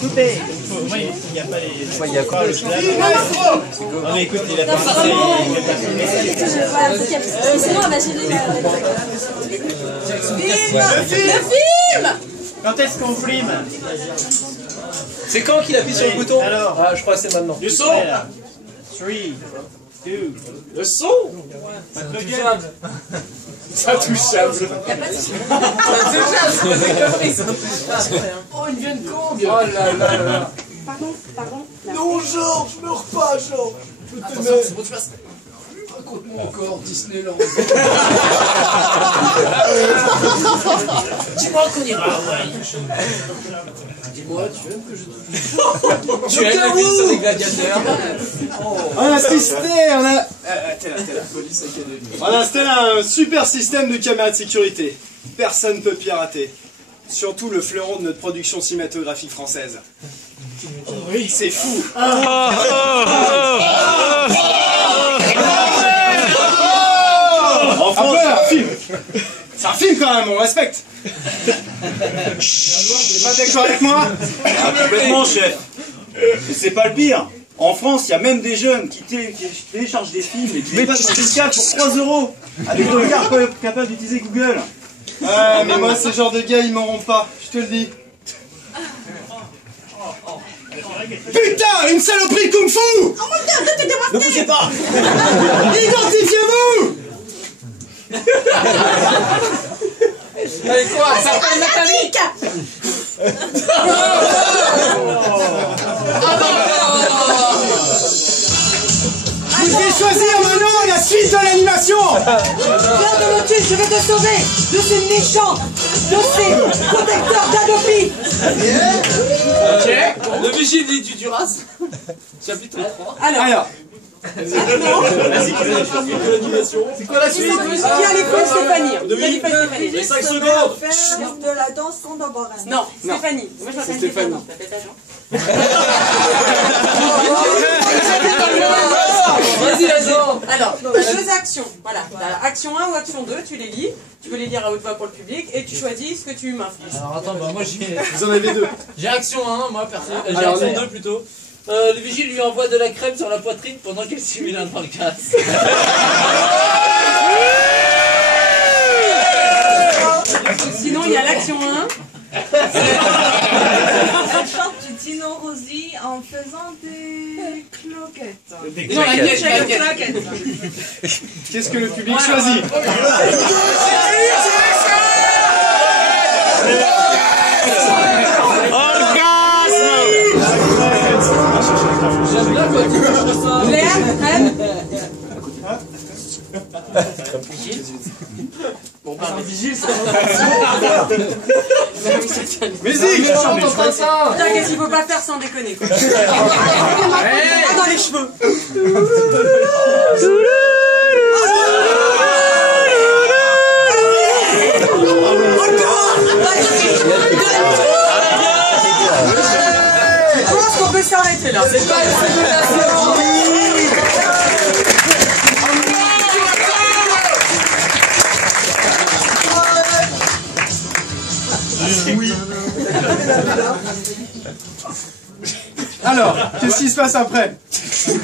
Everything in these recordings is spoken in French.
Coupé. Moi, il n'y a pas les... Il y a quoi? Non mais écoute, il a pas ça. Sinon, on va gêner le film. Quand est-ce qu'on filme? C'est quand qu'il appuie sur le bouton? Alors, Ah, je crois que c'est maintenant. du son. 3, 2, Le son? Intouchable. C'est intouchable. Y a pas de souci. Oh, une vieille con. Oh là là là. Pardon. Non, Georges, meurs pas, Georges. Attention, c'est bon, tu passes. Raconte-moi encore Disneyland. Dis-moi qu'on ira. Dis-moi, tu aimes que je te... Tu aimes la vie sur les gladiateurs? On a assisté, T'es là, Police Academy. on a installé un super système de caméras de sécurité. Personne ne peut pirater. Surtout le fleuron de notre production cinématographique française. Oui, c'est fou. En France, c'est un film. C'est un film quand même, on respecte. T'es pas d'accord avec moi? Complètement, chef. Et c'est pas le pire. En France, il y a même des jeunes qui téléchargent des films et qui les passent sur fiscal pour 3 € avec le regard capable d'utiliser Google. Ouais, mais moi, ce genre de gars, ils m'auront pas, je te le dis. Putain, une saloperie kung fu! Oh mon dieu, tu t'es Ne bougez pas. Identifiez-vous! Allez, quoi? Ça s'appelle Nathalie! Vous devez choisir maintenant la suite de l'animation! Viens de le tuer, je vais te sauver de ces méchants, de ces protecteurs d'Adopi. Le vigile du Duras. Chapitre 3. Alors, C'est quoi la suite? qui a les points de Stéphanie? Qui a les points de Stéphanie? Les 5 secondes. Faire de la danse contemporaine. Non, Stéphanie. Moi, je m'appelle Stéphanie. T'appelles pas Jean? Vas-y, vas-y. Alors, t'as deux actions. Voilà, t'as action 1 ou action 2, tu les lis. Tu peux les lire à haute voix pour le public et tu choisis ce que tu m'infliges. Alors attends, bah moi Vous en avez deux. j'ai action 1, moi perso. J'ai Alors, action mais- 2 plutôt. Le vigile lui envoie de la crème sur la poitrine pendant qu'elle simule un orgasme. Sinon, il y a l'action 1. Elle chante du Tino Rossi en faisant des cloquettes. Non, la claquette. Qu'est-ce que le public choisit? J'aime bien quand tu touches ça. Léa, elle. Bon, bah, les vigiles, ça Musique! chante en bassin. Putain, qu'est-ce qu'il faut pas faire sans déconner, quoi. Dans les cheveux. Je pense qu'on peut s'arrêter là. C'est pas une simulation. Alors, qu'est-ce qui se passe après? C'est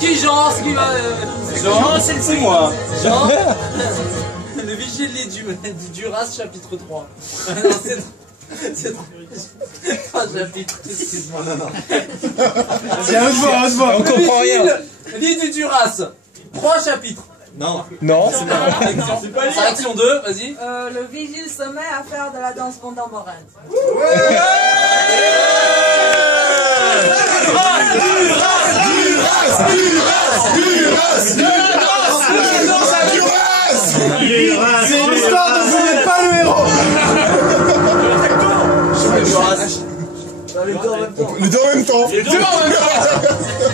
qui Jean? C'est qui va... Jean, c'est moi. Jean. Le vigile du Duras, chapitre 3. Non, c'est 3 chapitres, excuse-moi. C'est à haute voix, On comprend rien. Lit du Duras, 3 chapitres. Non. Non, c'est action 2, vas-y. Le vigile se met à faire de la danse contemporaine. C'est l'histoire dont vous n'êtes pas le héros. Les deux en même temps. Les deux en même temps.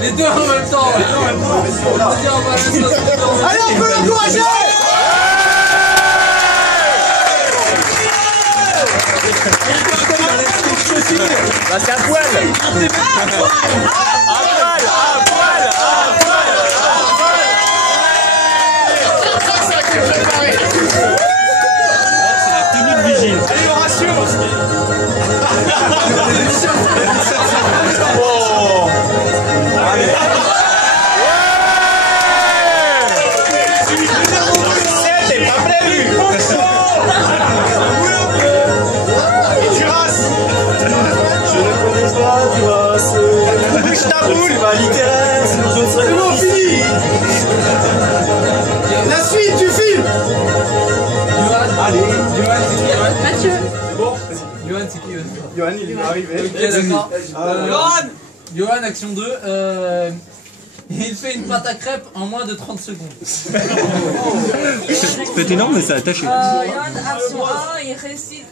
Les deux en même temps. Vas-y, on va laisser notre temps. Allez, on peut l'encourager. Bah, c'est à poil. À poil. C'est la tenue de vigile. Johan, il est arrivé. Ok, d'accord. Johan, action 2. Il fait une pâte à crêpes en moins de 30 secondes. C'est énorme, mais ça a attaché. Johan, action 1, il récite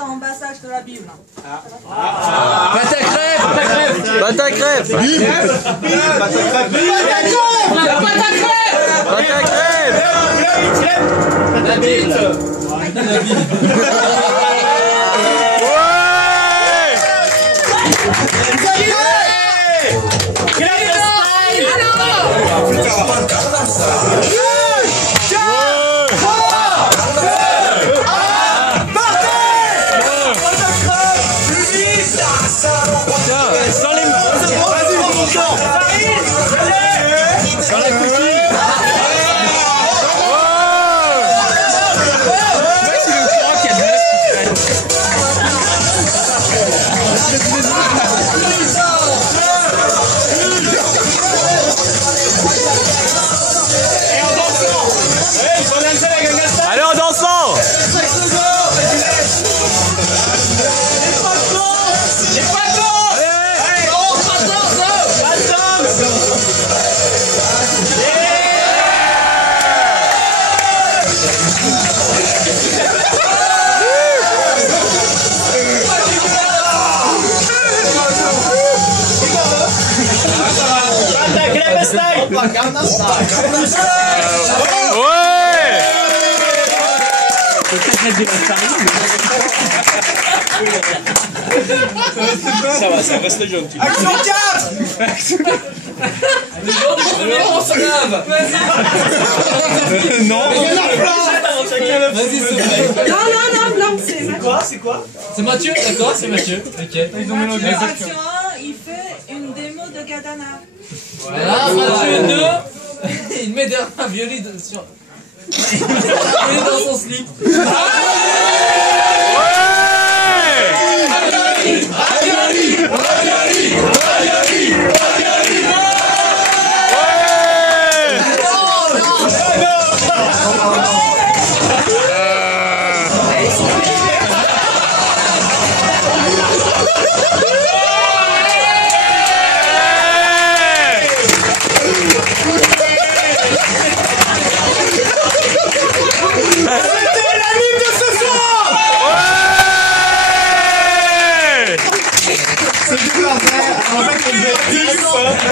un passage de la Bible. Pâte à crêpes. Pâte à crêpes. La pâte à crêpes. Pâte à crêpes. La bite. Allez en dansant. Ça va, ça reste jeune. Action 4. Les gens du premier rang se lavent. Non. Vas-y, c'est vrai. Non, c'est C'est quoi? C'est Mathieu, d'accord, c'est Mathieu. Ok. Mathieu, action 1, il fait une démo de katana. Voilà, Mathieu 2. Il met derrière un violet sur. Il est dans son slip.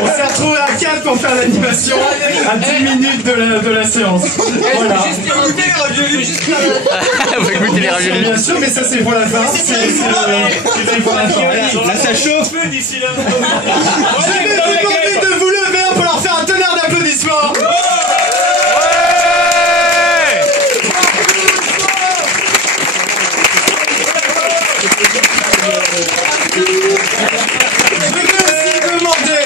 On s'est retrouvés à 4 pour faire l'animation à 10 minutes de la séance. Voilà. Bien sûr, mais ça c'est pour la fin. C'est pour la fin. Là, ça chauffe d'ici là. Je vais vous demander de vous lever pour leur faire un tonnerre d'applaudissements. Je vais aussi demander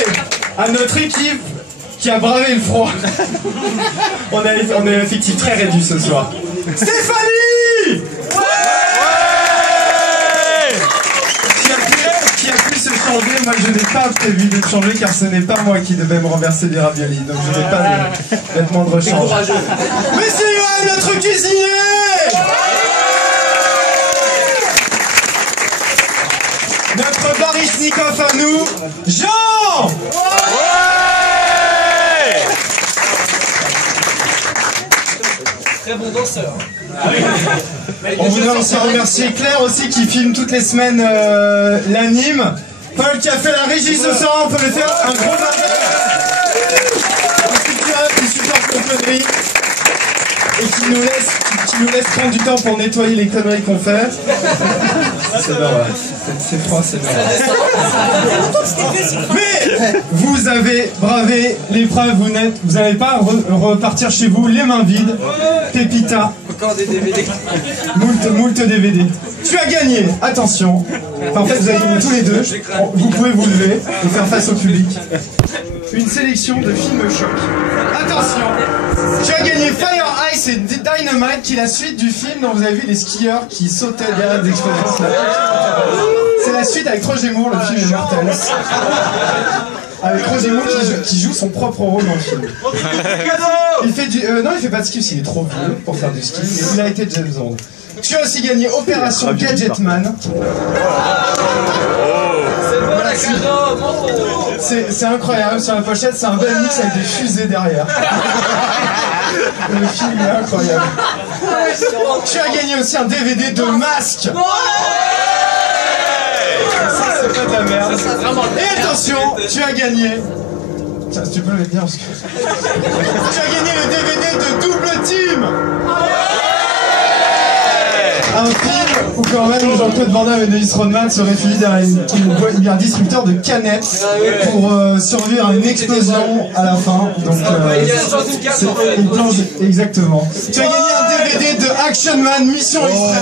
à notre équipe qui a bravé le froid. On a un effectif très réduit ce soir. Stéphanie! Qui a pu se changer. Moi je n'ai pas prévu de changer car ce n'est pas moi qui devais me renverser des raviolis. Donc je n'ai pas de vêtements de rechange. Monsieur Johan, notre cuisinier! Notre Baryshnikov à nous, Jean! Très bon danseur. On voudrait aussi remercier Claire aussi qui filme toutes les semaines l'anime. Paul qui a fait la régie ce soir, on peut le faire un gros bordel. Ensuite qui supporte nos conneries et qui nous laisse prendre du temps pour nettoyer les conneries qu'on fait. C'est normal, c'est froid, c'est normal. Mais vous avez bravé l'épreuve, vous n'allez pas repartir chez vous les mains vides. Pépita. Encore des DVD. Moult DVD. Tu as gagné, attention. Enfin, en fait, vous avez gagné tous les deux. Vous pouvez vous lever et faire face au public. Une sélection de films choc. Attention. Tu as gagné Fire Ice et Dynamite, qui est la suite du film dont vous avez vu les skieurs qui sautaient derrière des explosions. C'est la suite avec Roger Moore, le film Immortals. Avec Roger Moore qui joue son propre rôle dans le film. Il fait du... non, il fait pas de ski parce qu'il est trop vieux pour faire du ski, mais il a été James Bond. Tu as aussi gagné Opération Gadgetman. C'est incroyable, sur la pochette c'est un bel mix avec des fusées derrière. Le film est incroyable. Tu as gagné aussi un DVD de Masque. Ça c'est pas de la merde. Et attention, tu as gagné... Tiens, tu peux le mettre bien parce que... Tu as gagné le DVD de Double Team. Un film où quand même Jean-Claude Van Damme et Dennis Rodman se réfugient derrière un distributeur de canettes pour survivre à une explosion à la fin. Donc c'est une planche exactement. Tu as gagné un DVD de Action Man Mission Extrême.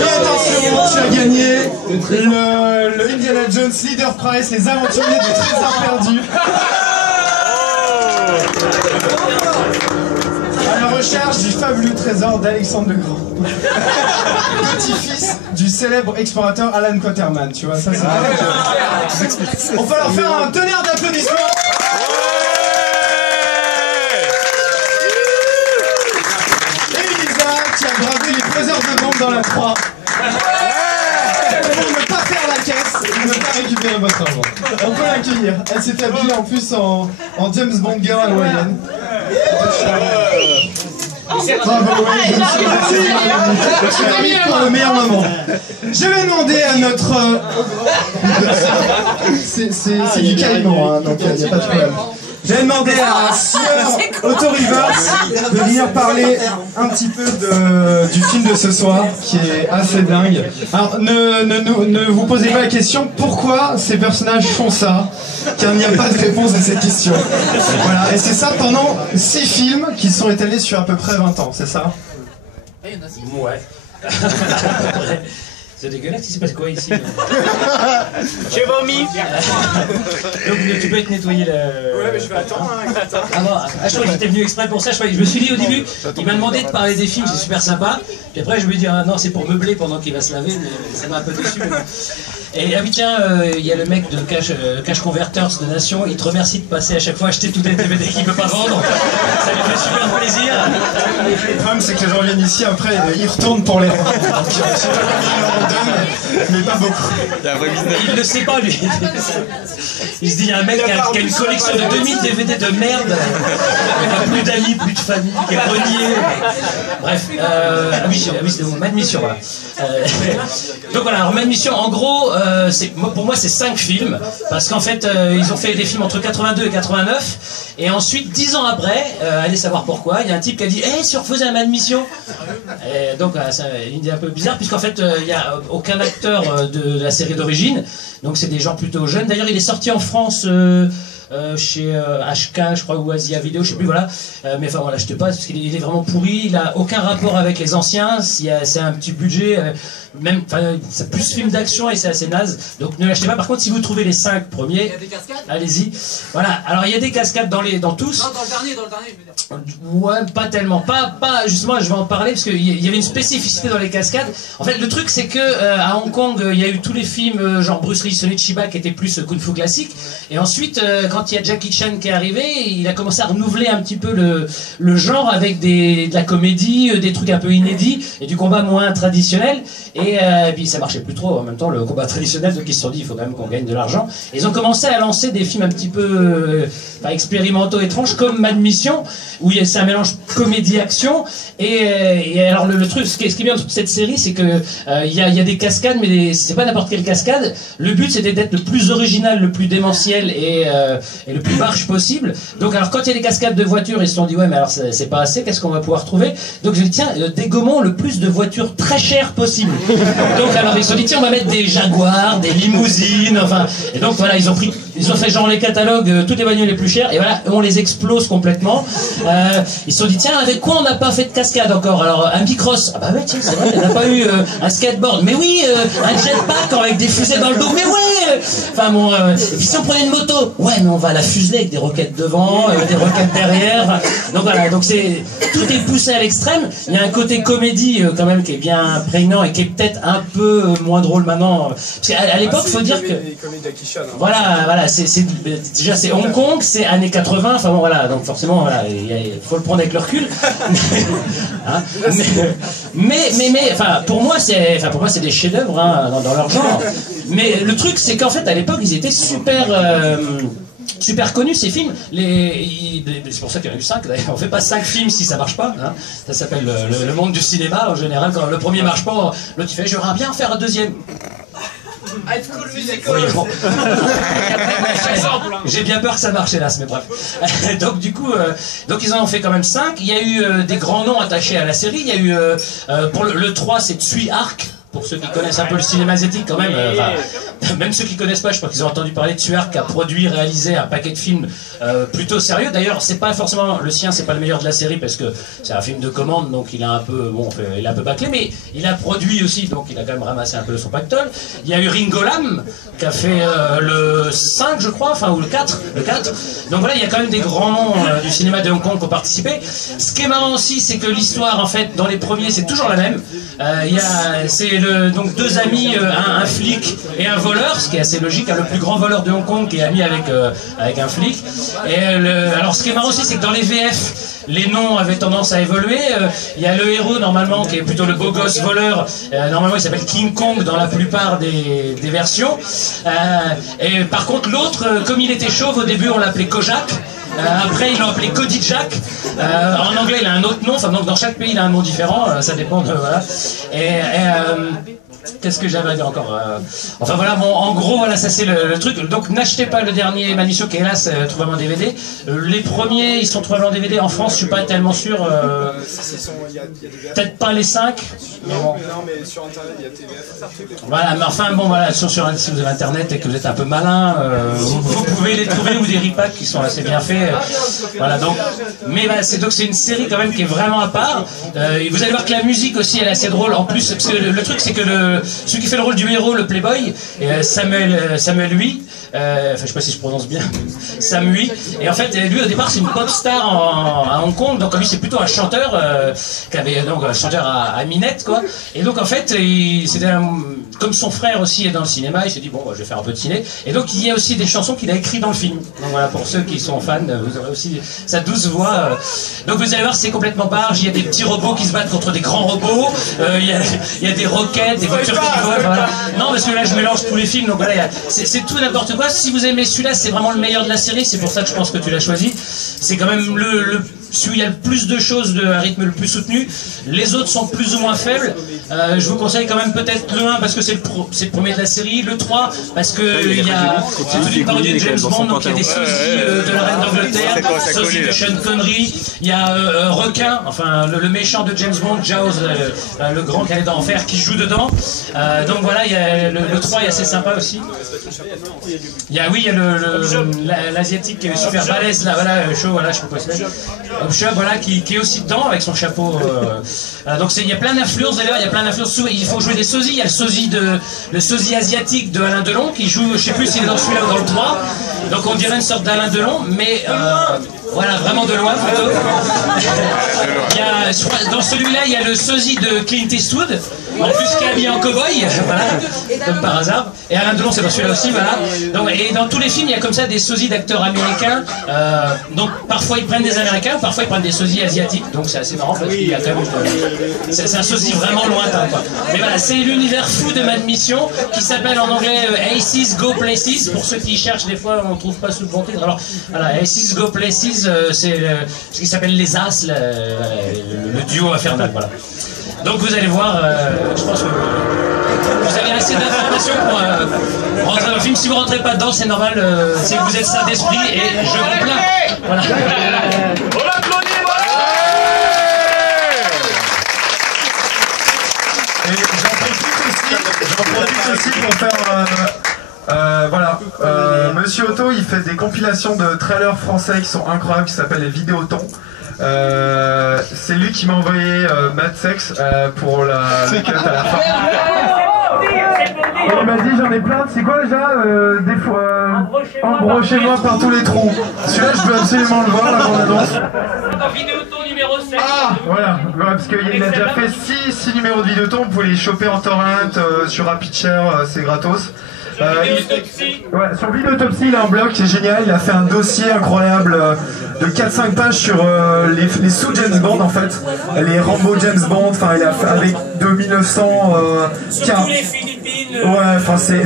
Et attention, tu as gagné le Indiana Jones Leader Prize, les aventuriers du trésor perdu. Recherche du fabuleux trésor d'Alexandre le Grand. Petit-fils du célèbre explorateur Alan Quaterman, tu vois, ça c'est... On va leur faire un tonnerre d'applaudissements. Elisa, qui a gravé les trésors de bombe dans la croix. Pour ne pas faire la caisse et ne pas récupérer votre argent. On peut l'accueillir. Elle s'est habillée en plus en James Bond girl hawaïenne. Bravo, pour le meilleur moment. Je vais demander à notre... C'est du caïman, hein, donc il n'y a pas de problème. Je vais demander à Sieur Autoreverse de venir parler un petit peu du film de ce soir, qui est assez dingue. Alors, ne vous posez pas la question pourquoi ces personnages font ça, car il n'y a pas de réponse à cette question. Voilà, et c'est ça pendant 6 films qui sont étalés sur à peu près 20 ans, c'est ça? Ouais. C'est dégueulasse, il s'est passé quoi ici? J'ai vomi. Donc tu peux te nettoyer le... Ouais, mais je vais attendre. Ah bon, je crois que j'étais venu exprès pour ça. Je me suis dit au début, il m'a demandé de parler des films, c'est super sympa. Puis après je me dis, ah non, c'est pour meubler pendant qu'il va se laver, mais ça m'a un peu déçu. Et ah oui tiens, il y a le mec de Cash Converters de Nation, il te remercie de passer à chaque fois acheter tous les DVD qu'il peut pas vendre. Ça lui fait super plaisir. Le problème c'est que les gens viennent ici après, ils retournent pour les revendre. Mais pas beaucoup. Il ne sait pas lui. Il se dit, il y a un mec qui a une collection de 2000 DVD de merde, qui n'a plus d'amis, plus de famille, qui est renié. Bref, oui, c'est bon, Mad Mission, voilà. Donc voilà, alors Mad Mission, en gros, pour moi c'est 5 films, parce qu'en fait ils ont fait des films entre 82 et 89, et ensuite 10 ans après, allez savoir pourquoi, il y a un type qui a dit si on refaisait un Mad Mission. Et donc c'est une idée un peu bizarre, puisqu'en fait il n'y a aucun acteur de la série d'origine, donc c'est des gens plutôt jeunes. D'ailleurs il est sorti en France chez HK, je crois, ou Asia Vidéo, je sais plus, voilà. Mais enfin voilà, je te passe parce qu'il est vraiment pourri, il a aucun rapport avec les anciens, c'est un petit budget, même, enfin, c'est plus film d'action et c'est assez naze, donc ne l'achetez pas. Par contre, si vous trouvez les 5 premiers, allez-y. Voilà, alors il y a des cascades dans tous. Non, dans le dernier, je veux dire. Ouais, pas tellement, pas justement, je vais en parler parce qu'il y avait une spécificité dans les cascades. En fait, le truc c'est que à Hong Kong, il y a eu tous les films genre Bruce Lee, Sonny Chiba qui étaient plus kung-fu classique, et ensuite quand il y a Jackie Chan qui est arrivé, il a commencé à renouveler un petit peu le genre avec de la comédie, des trucs un peu inédits et du combat moins traditionnel, et puis ça marchait plus trop en même temps le combat traditionnel, donc ils se sont dit il faut quand même qu'on gagne de l'argent, et ils ont commencé à lancer des films un petit peu expérimentaux, étranges, comme Mad Mission, où c'est un mélange comédie-action, et alors le truc, ce qui est bien dans toute cette série, c'est que il y a des cascades, mais c'est pas n'importe quelle cascade. Le but c'était d'être le plus original, le plus démentiel et le plus barge possible. Donc alors quand il y a des cascades de voitures, ils se sont dit ouais mais alors c'est pas assez, qu'est-ce qu'on va pouvoir trouver? Donc j'ai dit tiens, dégommons le plus de voitures très chères possible. Donc alors ils se sont dit tiens, on va mettre des Jaguars, des limousines, enfin, et donc voilà, ils ont fait genre les catalogues, toutes les bagnoles les plus chères, et voilà, on les explose complètement. Ils se sont dit tiens, avec quoi on n'a pas fait de cascade encore? Alors un bicross, ah bah ouais tiens c'est vrai, on n'a pas eu un skateboard, mais oui, un jetpack avec des fusées dans le dos, mais ouais, Enfin bon, et puis si on prenait une moto, ouais, mais on va la fuseler avec des roquettes devant, des roquettes derrière. Enfin, donc voilà, donc c'est tout est poussé à l'extrême. Il y a un côté comédie quand même qui est bien prégnant et qui est peut-être un peu moins drôle maintenant. Parce qu'à l'époque, faut dire que voilà, déjà c'est Hong Kong, c'est années 80. Enfin bon voilà, donc forcément voilà, il faut le prendre avec le recul. Hein, mais enfin pour moi c'est des chefs-d'œuvre hein, dans leur genre. Mais le truc c'est qu'en fait à l'époque ils étaient super connus ces films. C'est pour ça qu'il y en a eu 5 d'ailleurs. On fait pas 5 films si ça marche pas. Hein. Ça s'appelle le monde du cinéma en général. Quand le premier marche pas, l'autre il fait j'aimerais bien faire un deuxième. Oui, bon. J'ai bien peur que ça marche hélas, mais bref. Donc du coup, donc ils en ont fait quand même 5. Il y a eu des grands noms attachés à la série. Il y a eu pour le 3 c'est Tsui Hark. Pour ceux qui connaissent un peu le cinéma asiatique quand même, même ceux qui connaissent pas, je crois qu'ils ont entendu parler de Tsui Hark qui a produit, réalisé un paquet de films plutôt sérieux. D'ailleurs, c'est pas forcément le sien, c'est pas le meilleur de la série parce que c'est un film de commande, donc il a un peu, il a un peu bâclé, mais il a produit aussi, donc il a quand même ramassé un peu son pactole. Il y a eu Ringo Lam qui a fait le 5, je crois, enfin ou le 4. Donc voilà, il y a quand même des grands noms du cinéma de Hong Kong qui ont participé. Ce qui est marrant aussi, c'est que l'histoire, en fait, dans les premiers, c'est toujours la même. C'est donc deux amis, un flic et un voleur, ce qui est assez logique, hein, le plus grand voleur de Hong Kong qui est ami avec un flic. Et alors ce qui est marrant aussi, c'est que dans les VF, les noms avaient tendance à évoluer. Il y a le héros normalement qui est plutôt le beau gosse voleur. Normalement il s'appelle King Kong dans la plupart des versions. Et par contre l'autre, comme il était chauve au début, on l'appelait Kojak. Après ils l'ont appelé Kodijak. En anglais il a un autre nom. Enfin donc dans chaque pays il a un nom différent. Ça dépend de voilà. Qu'est-ce que j'avais à dire encore enfin voilà, bon, en gros, voilà, ça c'est le truc. Donc n'achetez pas le dernier Manicio qui est hélas trouvable en DVD. Les premiers, ils sont trouvables en DVD. En France, je suis pas tellement sûr. Peut-être pas les 5. Mais bon. Non, mais sur internet, il y a TVF. Voilà, mais enfin bon, voilà, si vous avez internet et que vous êtes un peu malin, vous pouvez les trouver ou des repacks qui sont assez bien faits. Voilà, donc. Mais voilà, c'est une série quand même qui est vraiment à part. Vous allez voir que la musique aussi, elle est assez drôle. En plus, parce que le truc, c'est que celui qui fait le rôle du héros, le Playboy, Samuel Hui, enfin je sais pas si je prononce bien, Sam Hui, et en fait lui au départ c'est une pop star à Hong Kong, donc lui c'est plutôt un chanteur, qui avait donc un chanteur à minette quoi, et donc en fait c'était comme son frère aussi est dans le cinéma, il s'est dit bon je vais faire un peu de ciné, et donc il y a aussi des chansons qu'il a écrites dans le film, donc voilà pour ceux qui sont fans, vous aurez aussi sa douce voix, donc vous allez voir c'est complètement barge, il y a des petits robots qui se battent contre des grands robots, il y a des roquettes, des voitures qui volent, voilà. Non parce que là je mélange tous les films, donc voilà, c'est tout n'importe quoi. Si vous aimez celui-là, c'est vraiment le meilleur de la série, c'est pour ça que je pense que tu l'as choisi. C'est quand même celui où il y a le plus de choses, un rythme le plus soutenu. Les autres sont plus ou moins faibles. Je vous conseille quand même peut-être le 1 parce que c'est le premier de la série, le 3 parce que c'est toute une parodie de James Bond, donc il y a des sosies de la reine d'Angleterre, sosies de Sean Connery, il y a Requin, enfin le méchant de James Bond, Jaws, le grand qui allait dans Enfer, qui joue dedans. Donc voilà, il y a le 3 est assez sympa aussi. Il y a l'asiatique qui est super balèze là, voilà, chaud, voilà, je sais pas quoi c'est. Voilà, qui est aussi dedans avec son chapeau. Donc il y a plein d'influences d'ailleurs, il y a plein d'influences. Il faut jouer des sosies. Il y a le sosie asiatique de Alain Delon qui joue, je sais plus s'il est dans celui-là ou dans le 3. Donc on dirait une sorte d'Alain Delon, mais voilà, vraiment de loin plutôt. Dans celui-là, il y a le sosie de Clint Eastwood, en plus qui est habillé en cow-boy, voilà, comme par hasard. Et Alain Delon, c'est dans celui-là aussi, voilà. Donc, et dans tous les films, il y a comme ça des sosies d'acteurs américains. Donc parfois ils prennent des Américains, parfois ils prennent des sosies asiatiques. Donc c'est assez marrant parce qu'il y a quand même. C'est un sosie vraiment lointain, quoi. Mais voilà, c'est l'univers fou de Mad Mission qui s'appelle en anglais Aces Go Places. Pour ceux qui cherchent, des fois on ne trouve pas sous le bon titre. Alors voilà, Aces Go Places, c'est ce qui s'appelle les As, le duo infernal, voilà. Donc vous allez voir, je pense que vous avez assez d'informations pour rentrer dans le film. Si vous ne rentrez pas dedans, c'est normal, c'est que vous êtes sain d'esprit et je vous plains. Voilà. On l'applaudit, Et j'en profite aussi pour faire... voilà, Monsieur Otto, il fait des compilations de trailers français qui sont incroyables, qui s'appellent les Vidéotons. C'est lui qui m'a envoyé Mad Sex pour le cut à la fin. il m'a dit j'en ai plein. C'est quoi déjà des fois embrochez-moi par tous les trous. Celui-là, je veux absolument le voir, la bande-annonce. Vidéoton numéro 7. Ah, voilà, parce qu'il a déjà fait 6 numéros de Vidéoton. Vous pouvez les choper en torrent sur RapidShare, c'est gratos. Sur Vidéotopsie, il a un blog, c'est génial. Il a fait un dossier incroyable de 4-5 pages sur les sous-James Bond en fait. Les Rambo James Bond, enfin il a fait avec de 1900. Sur tous les Philippines. Ouais, enfin c'est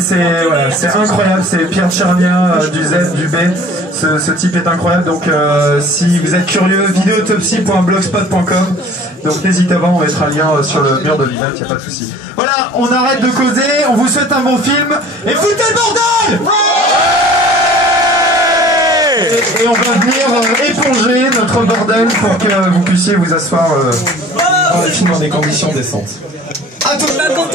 incroyable. C'est Pierre Tchernia du Z, du B. Ce type est incroyable. Donc si vous êtes curieux, vidéotopsie.blogspot.com. Donc n'hésitez pas, on mettra le lien sur le mur de l'image, il n'y a pas de souci. Voilà, on arrête de causer, on vous souhaite un bon film, et foutez le bordel! Et on va venir éponger notre bordel pour que vous puissiez vous asseoir dans le film dans des conditions décentes. À tout le monde.